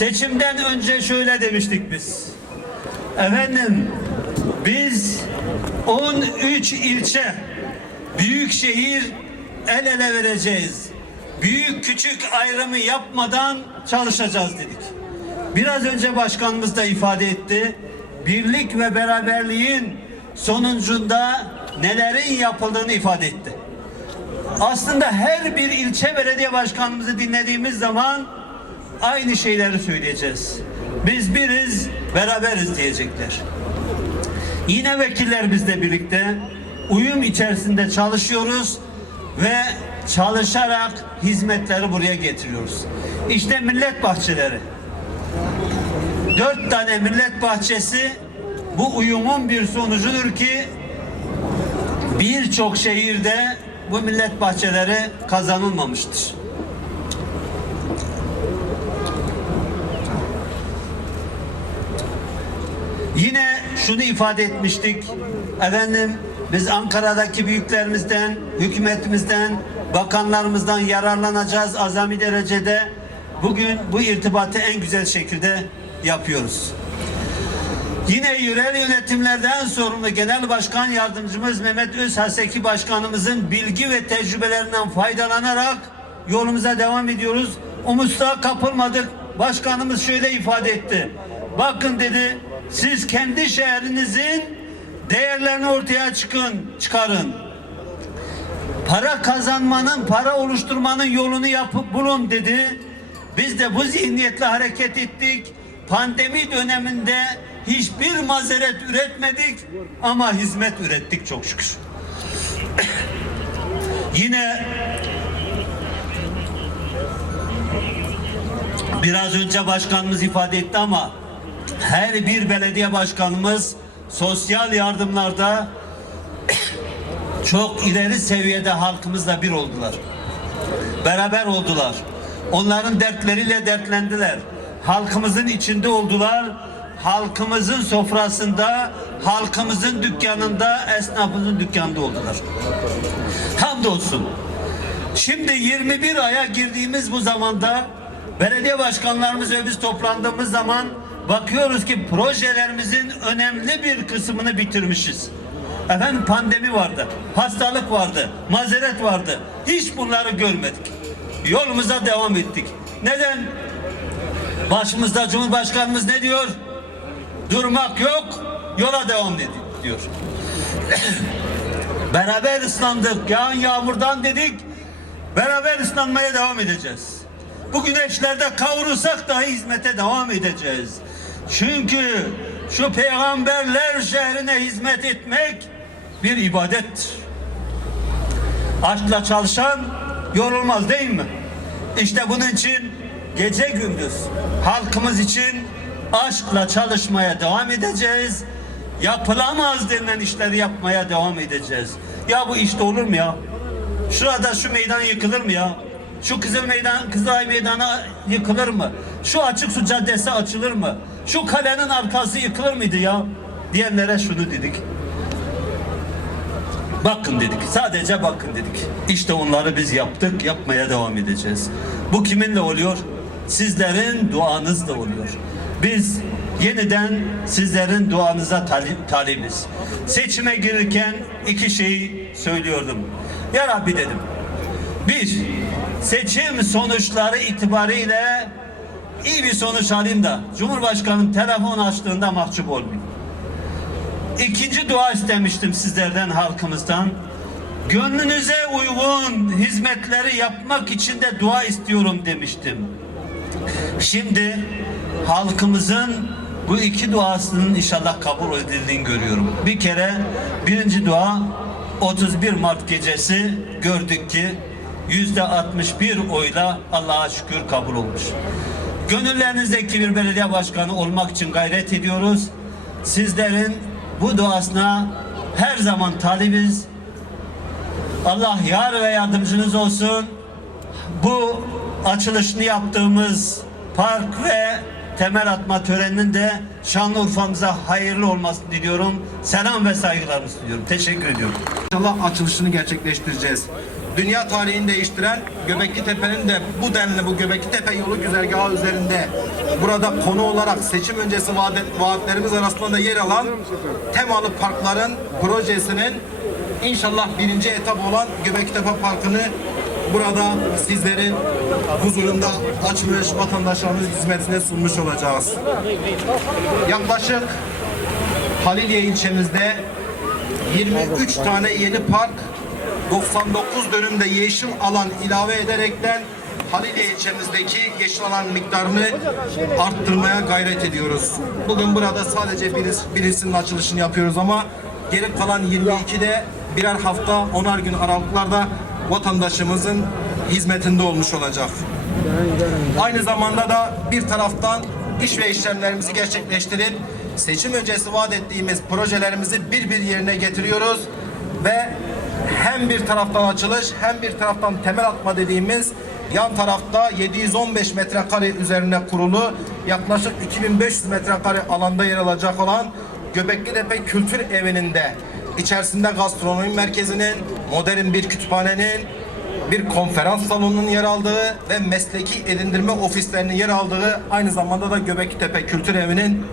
Seçimden önce şöyle demiştik biz. Efendim biz 13 ilçe büyük şehir el ele vereceğiz. Büyük küçük ayrımı yapmadan çalışacağız dedik. Biraz önce başkanımız da ifade etti. Birlik ve beraberliğin sonucunda nelerin yapıldığını ifade etti. Aslında her bir ilçe belediye başkanımızı dinlediğimiz zaman aynı şeyleri söyleyeceğiz. Biz biriz, beraberiz diyecekler. Yine vekiller bizle birlikte uyum içerisinde çalışıyoruz ve çalışarak hizmetleri buraya getiriyoruz. İşte millet bahçeleri. Dört tane millet bahçesi bu uyumun bir sonucudur ki birçok şehirde bu millet bahçeleri kazanılmamıştır. Yine şunu ifade etmiştik. Efendim biz Ankara'daki büyüklerimizden, hükümetimizden, bakanlarımızdan yararlanacağız azami derecede. Bugün bu irtibatı en güzel şekilde yapıyoruz. Yine yerel yönetimlerden sorumlu Genel Başkan Yardımcımız Mehmet Özhaseki Başkanımızın bilgi ve tecrübelerinden faydalanarak yolumuza devam ediyoruz. Umutsuzluğa kapılmadık. Başkanımız şöyle ifade etti. Bakın dedi siz kendi şehrinizin değerlerini ortaya çıkın, çıkarın. Para kazanmanın, para oluşturmanın yolunu yapıp bulun dedi. Biz de bu zihniyetle hareket ettik. Pandemi döneminde hiçbir mazeret üretmedik ama hizmet ürettik çok şükür. Yine biraz önce başkanımız ifade etti ama her bir belediye başkanımız sosyal yardımlarda çok ileri seviyede halkımızla bir oldular. Beraber oldular. Onların dertleriyle dertlendiler. Halkımızın içinde oldular. Halkımızın sofrasında, halkımızın dükkanında, esnafımızın dükkanında oldular. Hamdolsun. Şimdi 21 aya girdiğimiz bu zamanda belediye başkanlarımız ve biz toplandığımız zaman bakıyoruz ki projelerimizin önemli bir kısmını bitirmişiz. Efendim pandemi vardı, hastalık vardı, mazeret vardı. Hiç bunları görmedik. Yolumuza devam ettik. Neden? Başımızda Cumhurbaşkanımız ne diyor? Durmak yok, yola devam dedi diyor. Beraber ıslandık, yağan yağmurdan dedik. Beraber ıslanmaya devam edeceğiz. Bu güneşlerde kavrulsak dahi hizmete devam edeceğiz. Çünkü şu peygamberler şehrine hizmet etmek bir ibadettir. Aşkla çalışan yorulmaz değil mi? İşte bunun için gece gündüz halkımız için aşkla çalışmaya devam edeceğiz. Yapılamaz denilen işleri yapmaya devam edeceğiz. Ya bu işte olur mu ya? Şurada şu meydan yıkılır mı ya? Şu Kızıl Meydan, Kızılay Meydanı yıkılır mı? Şu açık su caddesi açılır mı? Şu kalenin arkası yıkılır mıydı ya? Diyenlere şunu dedik. Bakın dedik. Sadece bakın dedik. İşte onları biz yaptık, yapmaya devam edeceğiz. Bu kiminle oluyor? Sizlerin duanızla oluyor. Biz yeniden sizlerin duanıza talip, talibiz. Seçime girirken iki şeyi söylüyordum. Ya Rabbi dedim. Bir, seçim sonuçları itibariyle iyi bir sonuç alayım da Cumhurbaşkanım telefon açtığında mahcup olmayayım. İkinci dua istemiştim sizlerden halkımızdan. Gönlünüze uygun hizmetleri yapmak için de dua istiyorum demiştim. Şimdi halkımızın bu iki duasının inşallah kabul edildiğini görüyorum. Bir kere birinci dua 31 Mart gecesi gördük ki yüzde 61 oyla Allah'a şükür kabul olmuş. Gönüllerinizdeki bir belediye başkanı olmak için gayret ediyoruz. Sizlerin bu duasına her zaman talibiz. Allah yar ve yardımcınız olsun. Bu açılışını yaptığımız park ve temel atma töreninin de Şanlıurfa'mıza hayırlı olmasını diliyorum. Selam ve saygılarımı sunuyorum. Teşekkür ediyorum. İnşallah açılışını gerçekleştireceğiz. Dünya tarihini değiştiren Göbekli Tepe'nin de bu denli bu Göbekli Tepe yolu güzergahı üzerinde burada konu olarak seçim öncesi vaat- vaatlerimiz arasında da yer alan temalı parkların projesinin inşallah birinci etap olan Göbekli Tepe Parkı'nı burada sizlerin huzurunda açmış vatandaşlarımız hizmetine sunmuş olacağız. Yaklaşık Haliliye ilçemizde 23 tane yeni park 99 dönümde yeşil alan ilave ederekten Haliliye ilçemizdeki yeşil alan miktarını arttırmaya gayret ediyoruz. Bugün burada sadece birisi, birisinin açılışını yapıyoruz ama geri kalan 22'de birer hafta onar gün aralıklarda vatandaşımızın hizmetinde olmuş olacak. Aynı zamanda da bir taraftan iş ve işlemlerimizi gerçekleştirip seçim öncesi vaat ettiğimiz projelerimizi bir bir yerine getiriyoruz ve hem bir taraftan açılış hem bir taraftan temel atma dediğimiz yan tarafta 715 metrekare üzerine kurulu yaklaşık 2500 metrekare alanda yer alacak olan Göbekli Tepe Kültür Evi'nin de içerisinde gastronomi merkezinin, modern bir kütüphanenin, bir konferans salonunun yer aldığı ve mesleki edindirme ofislerinin yer aldığı aynı zamanda da Göbekli Tepe Kültür Evi'nin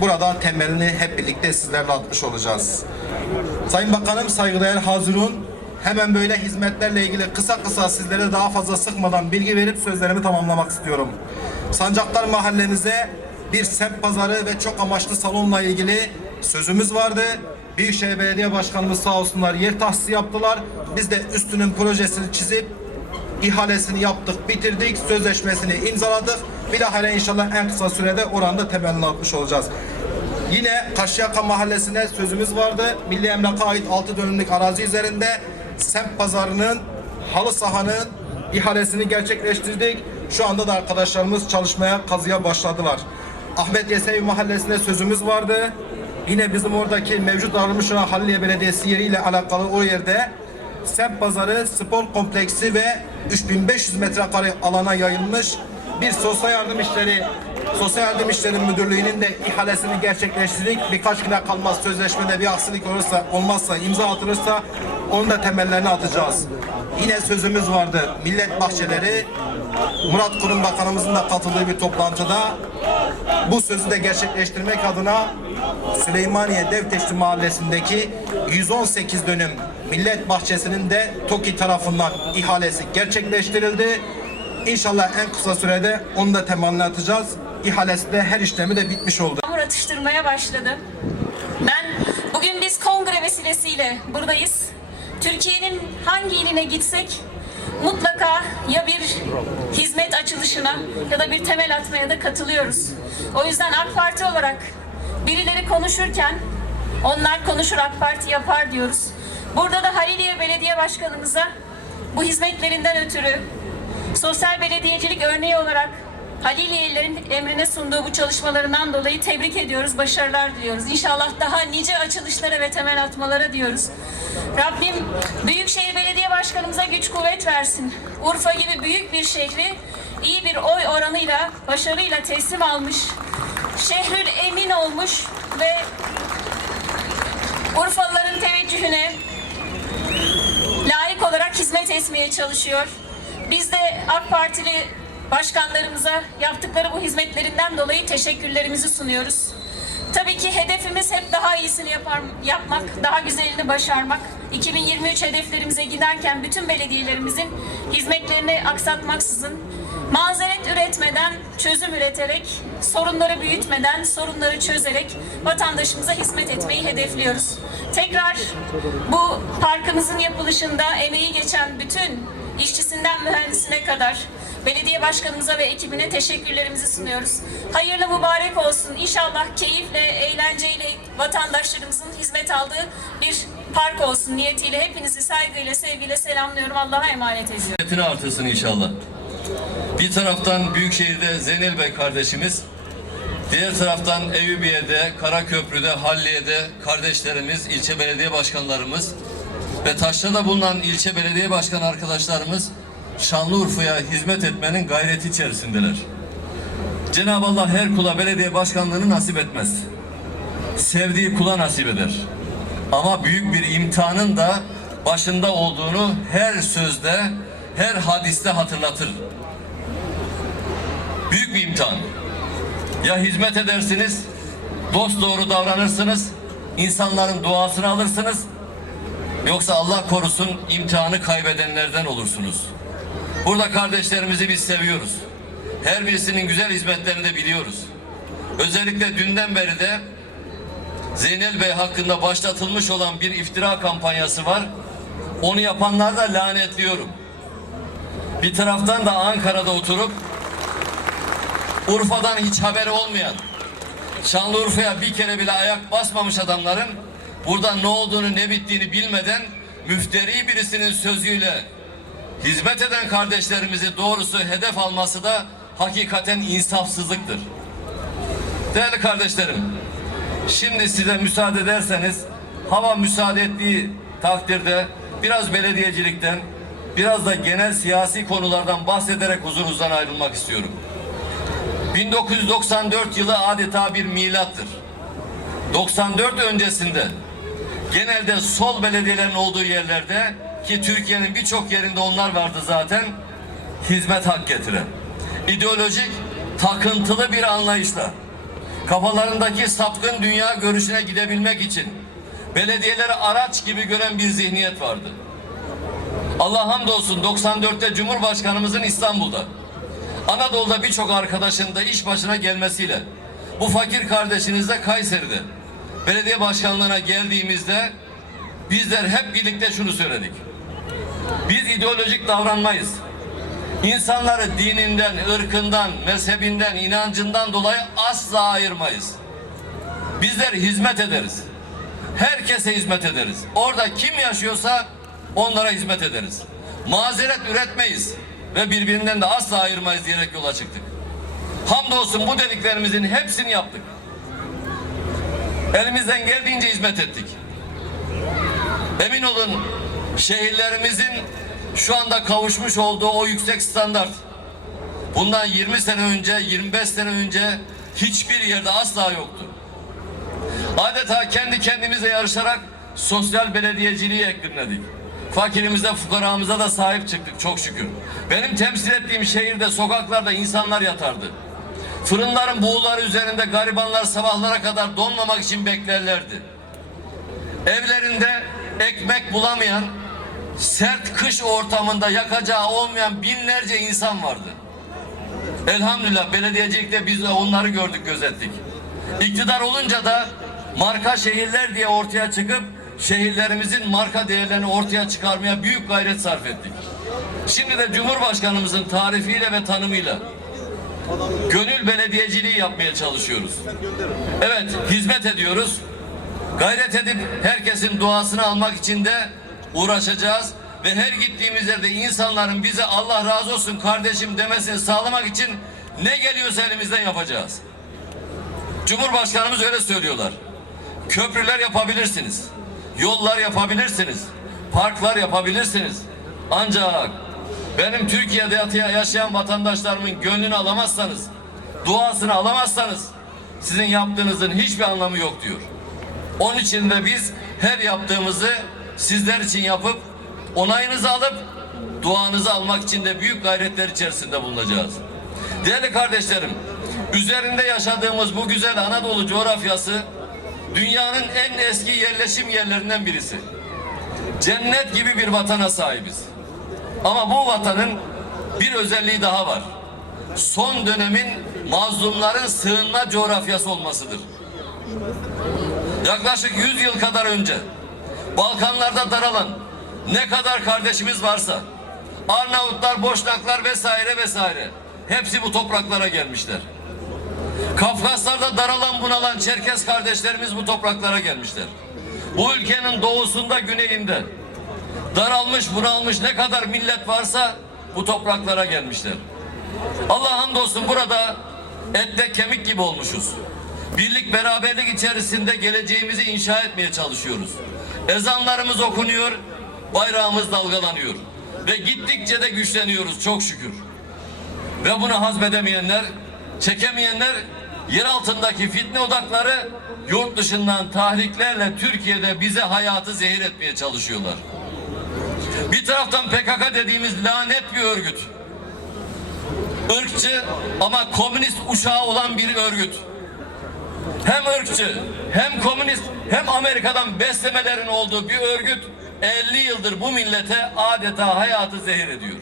burada temelini hep birlikte sizlerle atmış olacağız. Sayın Bakanım, saygıdeğer Hazirun, hemen böyle hizmetlerle ilgili kısa kısa sizlere daha fazla sıkmadan bilgi verip sözlerimi tamamlamak istiyorum. Sancaktar mahallemize bir semt pazarı ve çok amaçlı salonla ilgili sözümüz vardı. Büyükşehir Belediye Başkanımız sağ olsunlar yer tahsisi yaptılar. Biz de üstünün projesini çizip ihalesini yaptık, bitirdik, sözleşmesini imzaladık. Bilahare inşallah en kısa sürede oranda temelini atmış olacağız. Yine Kaşyaka Mahallesi'ne sözümüz vardı. Milli Emlak'a ait 6 dönümlük arazi üzerinde semt pazarının, halı sahanın ihalesini gerçekleştirdik. Şu anda da arkadaşlarımız çalışmaya, kazıya başladılar. Ahmet Yesevi Mahallesi'ne sözümüz vardı. Yine bizim oradaki mevcut ayrılmış olan Halliye Belediyesi yeriyle alakalı o yerde semt pazarı, spor kompleksi ve 3500 metrekare alana yayılmış bir sosyal yardım işleri Sosyal Yardım İşleri Müdürlüğü'nün de ihalesini gerçekleştirdik. Birkaç güne kalmaz sözleşmede bir aksilik olursa, olmazsa, imza atılırsa onun da temellerini atacağız. Yine sözümüz vardı. Millet bahçeleri Murat Kurum Bakanımızın da katıldığı bir toplantıda bu sözü de gerçekleştirmek adına Süleymaniye Devteşti Mahallesi'ndeki 118 dönüm Millet Bahçesi'nin de TOKİ tarafından ihalesi gerçekleştirildi. İnşallah en kısa sürede onu da temelini atacağız. İhalesi de her işlemi de bitmiş oldu. Hamur atıştırmaya başladı. Ben bugün biz kongre vesilesiyle buradayız. Türkiye'nin hangi iline gitsek mutlaka ya bir hizmet açılışına ya da bir temel atmaya da katılıyoruz. O yüzden AK Parti olarak birileri konuşurken onlar konuşur AK Parti yapar diyoruz. Burada da Haliliye Belediye Başkanımıza bu hizmetlerinden ötürü sosyal belediyecilik örneği olarak Haliliyelilerin emrine sunduğu bu çalışmalarından dolayı tebrik ediyoruz, başarılar diliyoruz. İnşallah daha nice açılışlara ve temel atmalara diyoruz. Rabbim Büyükşehir Belediye Başkanımıza güç kuvvet versin. Urfa gibi büyük bir şehri iyi bir oy oranıyla, başarıyla teslim almış, şehrül emin olmuş ve Urfalıların teveccühüne layık olarak hizmet etmeye çalışıyor. Biz de AK Partili başkanlarımıza yaptıkları bu hizmetlerinden dolayı teşekkürlerimizi sunuyoruz. Tabii ki hedefimiz hep daha iyisini yapar, yapmak, daha güzelini başarmak. 2023 hedeflerimize giderken bütün belediyelerimizin hizmetlerini aksatmaksızın, mazeret üretmeden, çözüm üreterek, sorunları büyütmeden, sorunları çözerek vatandaşımıza hizmet etmeyi hedefliyoruz. Tekrar bu parkımızın yapılışında emeği geçen bütün işçisinden mühendisine kadar belediye başkanımıza ve ekibine teşekkürlerimizi sunuyoruz. Hayırlı mübarek olsun. İnşallah keyifle, eğlenceyle vatandaşlarımızın hizmet aldığı bir park olsun niyetiyle hepinizi saygıyla, sevgiyle selamlıyorum. Allah'a emanet ediyorum. Hizmetini artırsın inşallah. Bir taraftan Büyükşehir'de Zeynel Bey kardeşimiz, diğer taraftan Eyüpiye'de, Karaköprü'de, Halliye'de kardeşlerimiz, ilçe belediye başkanlarımız ve Taşra'da bulunan ilçe belediye başkan arkadaşlarımız Şanlıurfa'ya hizmet etmenin gayreti içerisindeler. Cenab-ı Allah her kula belediye başkanlığını nasip etmez. Sevdiği kula nasip eder. Ama büyük bir imtihanın da başında olduğunu her sözde, her hadiste hatırlatır. Büyük bir imtihan. Ya hizmet edersiniz, dost doğru davranırsınız, insanların duasını alırsınız, yoksa Allah korusun imtihanı kaybedenlerden olursunuz. Burada kardeşlerimizi biz seviyoruz. Her birisinin güzel hizmetlerini de biliyoruz. Özellikle dünden beri de Zeynel Bey hakkında başlatılmış olan bir iftira kampanyası var. Onu yapanlar da lanetliyorum. Bir taraftan da Ankara'da oturup Urfa'dan hiç haberi olmayan, Şanlıurfa'ya bir kere bile ayak basmamış adamların burada ne olduğunu ne bittiğini bilmeden müfteri birisinin sözüyle hizmet eden kardeşlerimizi doğrusu hedef alması da hakikaten insafsızlıktır. Değerli kardeşlerim, şimdi size müsaade ederseniz hava müsaade ettiği takdirde biraz belediyecilikten, biraz da genel siyasi konulardan bahsederek huzurunuzdan ayrılmak istiyorum. 1994 yılı adeta bir milattır. 94 öncesinde genelde sol belediyelerin olduğu yerlerde ki Türkiye'nin birçok yerinde onlar vardı zaten hizmet hak getiren. İdeolojik takıntılı bir anlayışla kafalarındaki sapkın dünya görüşüne gidebilmek için belediyeleri araç gibi gören bir zihniyet vardı. Allah hamdolsun 94'te Cumhurbaşkanımızın İstanbul'da Anadolu'da birçok arkadaşın da iş başına gelmesiyle bu fakir kardeşiniz de Kayseri'de belediye başkanlığına geldiğimizde bizler hep birlikte şunu söyledik. Biz ideolojik davranmayız. İnsanları dininden, ırkından, mezhebinden, inancından dolayı asla ayırmayız. Bizler hizmet ederiz. Herkese hizmet ederiz. Orada kim yaşıyorsa onlara hizmet ederiz. Mazeret üretmeyiz ve birbirinden de asla ayırmayız diyerek yola çıktık. Hamdolsun bu dediklerimizin hepsini yaptık. Elimizden geldiğince hizmet ettik. Emin olun şehirlerimizin şu anda kavuşmuş olduğu o yüksek standart bundan 20 sene önce 25 sene önce hiçbir yerde asla yoktu. Adeta kendi kendimize yarışarak sosyal belediyeciliği eklemledik. Fakirimize, fukaramıza da sahip çıktık çok şükür. Benim temsil ettiğim şehirde sokaklarda insanlar yatardı. Fırınların buğuları üzerinde garibanlar sabahlara kadar donmamak için beklerlerdi. Evlerinde ekmek bulamayan, sert kış ortamında yakacağı olmayan binlerce insan vardı. Elhamdülillah belediyecilikte biz de onları gördük, gözettik. İktidar olunca da marka şehirler diye ortaya çıkıp şehirlerimizin marka değerlerini ortaya çıkarmaya büyük gayret sarf ettik. Şimdi de Cumhurbaşkanımızın tarifiyle ve tanımıyla gönül belediyeciliği yapmaya çalışıyoruz. Evet, hizmet ediyoruz. Gayret edip herkesin duasını almak için de uğraşacağız ve her gittiğimiz yerde insanların bize Allah razı olsun kardeşim demesini sağlamak için ne geliyorsa elimizden yapacağız. Cumhurbaşkanımız öyle söylüyorlar. Köprüler yapabilirsiniz. Yollar yapabilirsiniz. Parklar yapabilirsiniz. Ancak benim Türkiye'de yaşayan vatandaşlarımın gönlünü alamazsanız, duasını alamazsanız sizin yaptığınızın hiçbir anlamı yok diyor. Onun için de biz her yaptığımızı sizler için yapıp onayınızı alıp duanızı almak için de büyük gayretler içerisinde bulunacağız. Değerli kardeşlerim, üzerinde yaşadığımız bu güzel Anadolu coğrafyası dünyanın en eski yerleşim yerlerinden birisi. Cennet gibi bir vatana sahibiz. Ama bu vatanın bir özelliği daha var. Son dönemin mazlumların sığınma coğrafyası olmasıdır. Yaklaşık 100 yıl kadar önce Balkanlarda daralan ne kadar kardeşimiz varsa Arnavutlar, Boşnaklar vesaire vesaire hepsi bu topraklara gelmişler. Kafkaslarda daralan bunalan Çerkes kardeşlerimiz bu topraklara gelmişler. Bu ülkenin doğusunda güneyinde daralmış bunalmış ne kadar millet varsa bu topraklara gelmişler. Allah hamdolsun burada ette kemik gibi olmuşuz. Birlik beraberlik içerisinde geleceğimizi inşa etmeye çalışıyoruz. Ezanlarımız okunuyor, bayrağımız dalgalanıyor. Ve gittikçe de güçleniyoruz çok şükür. Ve bunu hazmedemeyenler, çekemeyenler yer altındaki fitne odakları yurt dışından tahriklerle Türkiye'de bize hayatı zehir etmeye çalışıyorlar. Bir taraftan PKK dediğimiz lanet bir örgüt. Irkçı ama komünist uşağı olan bir örgüt. Hem ırkçı, hem komünist, hem Amerika'dan beslemelerin olduğu bir örgüt 50 yıldır bu millete adeta hayatı zehir ediyor.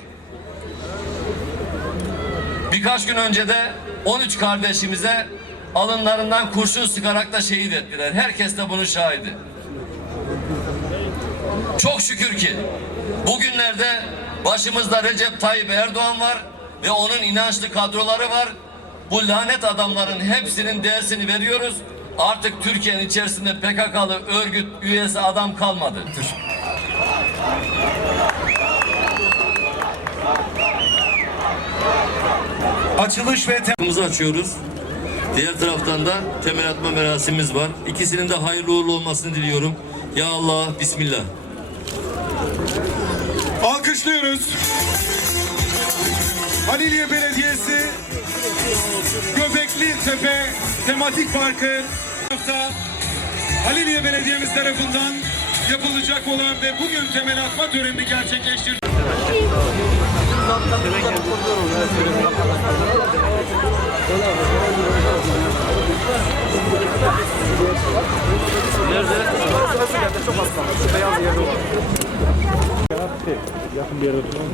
Birkaç gün önce de 13 kardeşimize alınlarından kurşun sıkarak da şehit ettiler. Herkes de bunun şahidi. Çok şükür ki bugünlerde başımızda Recep Tayyip Erdoğan var ve onun inançlı kadroları var. Bu lanet adamların hepsinin dersini veriyoruz. Artık Türkiye'nin içerisinde PKK'lı örgüt üyesi adam kalmadı. Açılış ve Kapımızı açıyoruz. Diğer taraftan da temel atma merasimimiz var. İkisinin de hayırlı uğurlu olmasını diliyorum. Ya Allah, Bismillah. Alkışlıyoruz. Haliliye Belediyesi Göbekli Tepe Tematik Parkı hafta Haliliye Belediyemiz tarafından yapılacak olan ve bugün temel atma törenini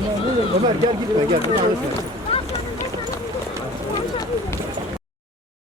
gerçekleştirdi. Ömer gel git. Gel gel.